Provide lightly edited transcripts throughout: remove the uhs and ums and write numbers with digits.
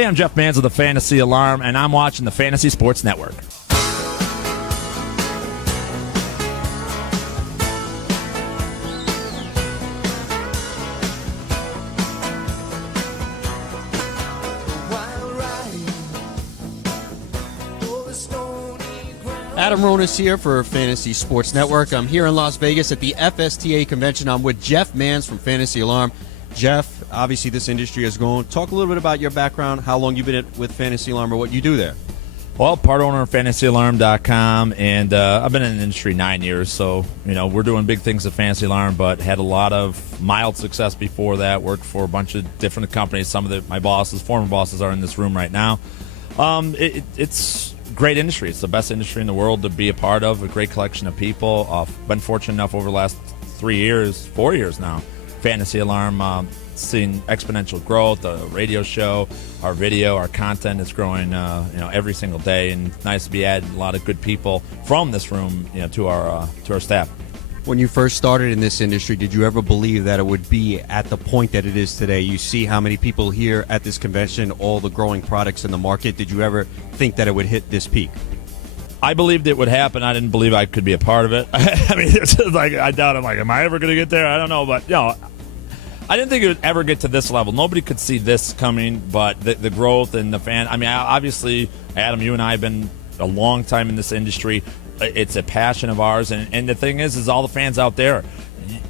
Hey, I'm Jeff Mans of the Fantasy Alarm, and I'm watching the Fantasy Sports Network. Adam Ronis here for Fantasy Sports Network. I'm here in Las Vegas at the FSTA convention. I'm with Jeff Mans from Fantasy Alarm. Jeff, obviously this industry has grown. Talk a little bit about your background, how long you've been with Fantasy Alarm, or what you do there. Well, part owner of FantasyAlarm.com, and I've been in the industry 9 years, so we're doing big things at Fantasy Alarm, but had a lot of mild success before that. Worked for a bunch of different companies. Some of my bosses, former bosses, are in this room right now. It's great industry. It's the best industry in the world to be a part of. A great collection of people. I've been fortunate enough over the last 4 years now. Fantasy Alarm seeing exponential growth. The radio show, our video, our content is growing every single day, and it's nice to be adding a lot of good people from this room to our staff. When you first started in this industry, did you ever believe that it would be at the point that it is today? You see how many people here at this convention, all the growing products in the market. Did you ever think that it would hit this peak? I believed it would happen. I didn't believe I could be a part of it. I mean, it's just like I doubt. I'm like, am I ever going to get there? I don't know, but I didn't think it would ever get to this level. Nobody could see this coming, but the growth and the fan. I mean, obviously, Adam, you and I have been a long time in this industry. It's a passion of ours, and the thing is all the fans out there,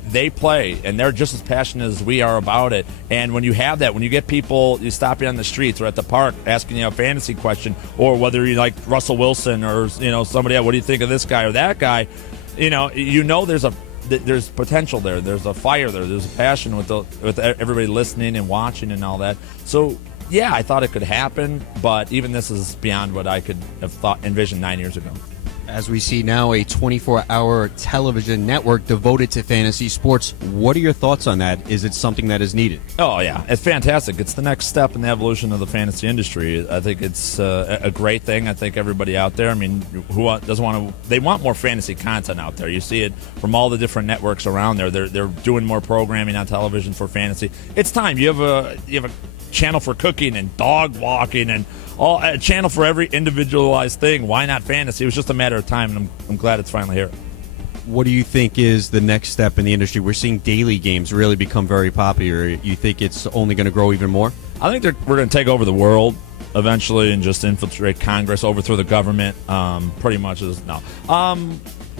they play, and they're just as passionate as we are about it. And when you have that, when you get people, you stop you on the streets or at the park asking you a fantasy question, or whether you like Russell Wilson or somebody else, what do you think of this guy or that guy? There's potential there. There's a fire there. There's a passion with everybody listening and watching and all that. So yeah, I thought it could happen, but even this is beyond what I could have envisioned 9 years ago. As we see now, a 24-hour television network devoted to fantasy sports. What are your thoughts on that? Is it something that is needed? Oh, yeah. It's fantastic. It's the next step in the evolution of the fantasy industry. I think it's a great thing. I think everybody out there, who doesn't want to – they want more fantasy content out there. You see it from all the different networks around there. They're doing more programming on television for fantasy. It's time. You have a channel for cooking and dog walking and a channel for every individualized thing. Why not fantasy? It was just a matter of time, and I'm glad it's finally here. What do you think is the next step in the industry? We're seeing daily games really become very popular. You think it's only going to grow even more? I think we're going to take over the world eventually and just infiltrate Congress, overthrow the government. Pretty much is no.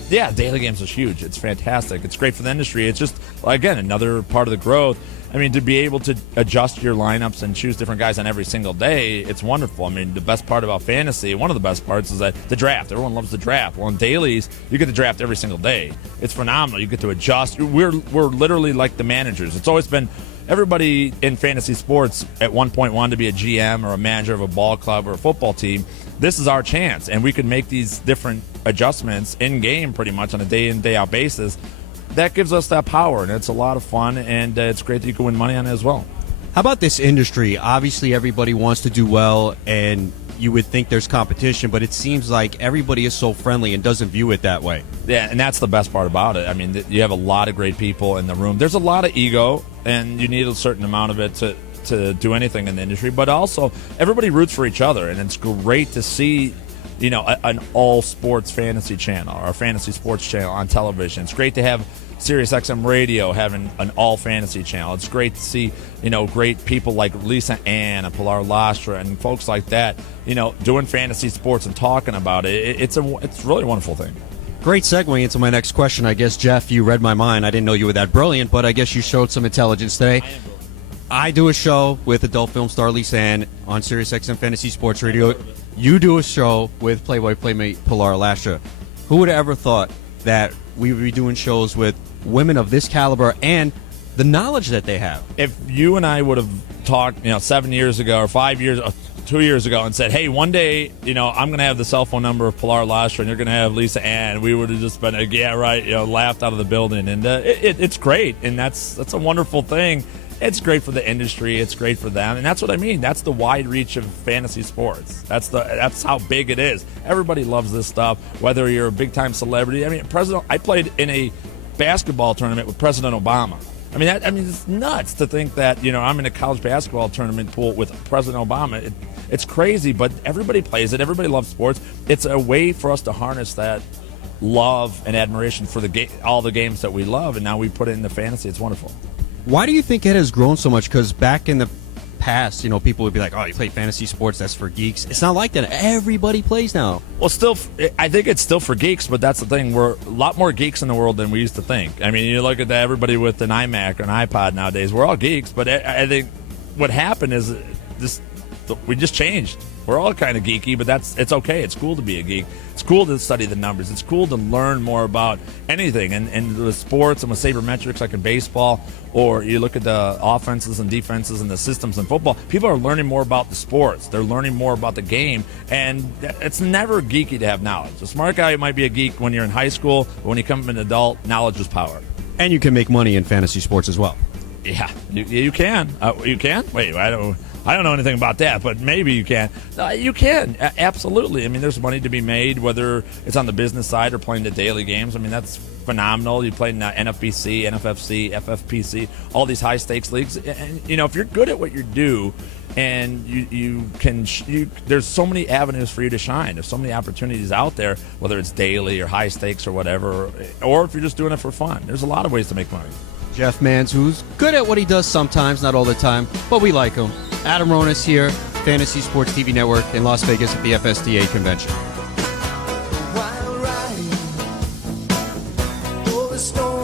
Yeah, daily games is huge. It's fantastic. It's great for the industry. It's just, again, another part of the growth. To be able to adjust your lineups and choose different guys on every single day, it's wonderful. The best part about fantasy, one of the best parts, is that the draft. Everyone loves the draft. Well, in dailies, you get the draft every single day. It's phenomenal. You get to adjust. We're literally like the managers. It's always been everybody in fantasy sports at one point wanted to be a GM or a manager of a ball club or a football team. This is our chance, and we can make these different adjustments in-game pretty much on a day-in, day-out basis. That gives us that power, and it's a lot of fun, and it's great that you can win money on it as well. How about this industry? Obviously, everybody wants to do well, and you would think there's competition, but it seems like everybody is so friendly and doesn't view it that way. Yeah, and that's the best part about it. You have a lot of great people in the room. There's a lot of ego, and you need a certain amount of it to do anything in the industry, but also everybody roots for each other, and it's great to see an all-sports fantasy channel or a fantasy sports channel on television. It's great to have SiriusXM Radio having an all-fantasy channel. It's great to see, great people like Lisa Ann and Pilar Lastra and folks like that, doing fantasy sports and talking about it. It's really a wonderful thing. Great segue into my next question. I guess, Jeff, you read my mind. I didn't know you were that brilliant, but I guess you showed some intelligence today. I do a show with adult film star Lisa Ann on SiriusXM Fantasy Sports Radio. You do a show with Playboy Playmate Pilar Lastra. Who would have ever thought that we would be doing shows with women of this caliber and the knowledge that they have? If you and I would have talked, 7 years ago or 5 years, 2 years ago, and said, "Hey, one day, I'm going to have the cell phone number of Pilar Lastra, and you're going to have Lisa Ann," we would have just been, "Yeah, right," laughed out of the building. And it's great, and that's a wonderful thing. It's great for the industry. It's great for them, and that's what I mean. That's the wide reach of fantasy sports. That's how big it is. Everybody loves this stuff. Whether you're a big time celebrity, I played in a basketball tournament with President Obama. I mean, it's nuts to think that I'm in a college basketball tournament pool with President Obama. It's crazy, but everybody plays it. Everybody loves sports. It's a way for us to harness that love and admiration for all the games that we love, and now we put it into fantasy. It's wonderful. Why do you think it has grown so much? Because back in the past, people would be like, "Oh, you play fantasy sports? That's for geeks." It's not like that. Everybody plays now. Well, I think it's still for geeks, but that's the thing. We're a lot more geeks in the world than we used to think. I mean, you look at everybody with an iMac or an iPod nowadays. We're all geeks, but I think what happened is we just changed. We're all kind of geeky, but it's okay. It's cool to be a geek. It's cool to study the numbers. It's cool to learn more about anything. And with sports and with sabermetrics like in baseball, or you look at the offenses and defenses and the systems in football, people are learning more about the sports. They're learning more about the game, and it's never geeky to have knowledge. A smart guy might be a geek when you're in high school, but when you become an adult, knowledge is power. And you can make money in fantasy sports as well. Yeah, you can. You can? Wait, I don't know anything about that, but maybe you can. You can, absolutely. I mean, there's money to be made, whether it's on the business side or playing the daily games. I mean, that's phenomenal. You play in NFBC, NFFC, FFPC, all these high-stakes leagues. And, if you're good at what you do and there's so many avenues for you to shine. There's so many opportunities out there, whether it's daily or high-stakes or whatever, or if you're just doing it for fun. There's a lot of ways to make money. Jeff Mans, who's good at what he does sometimes, not all the time, but we like him. Adam Ronis here, Fantasy Sports TV Network in Las Vegas at the FSTA convention. While riding over the storm.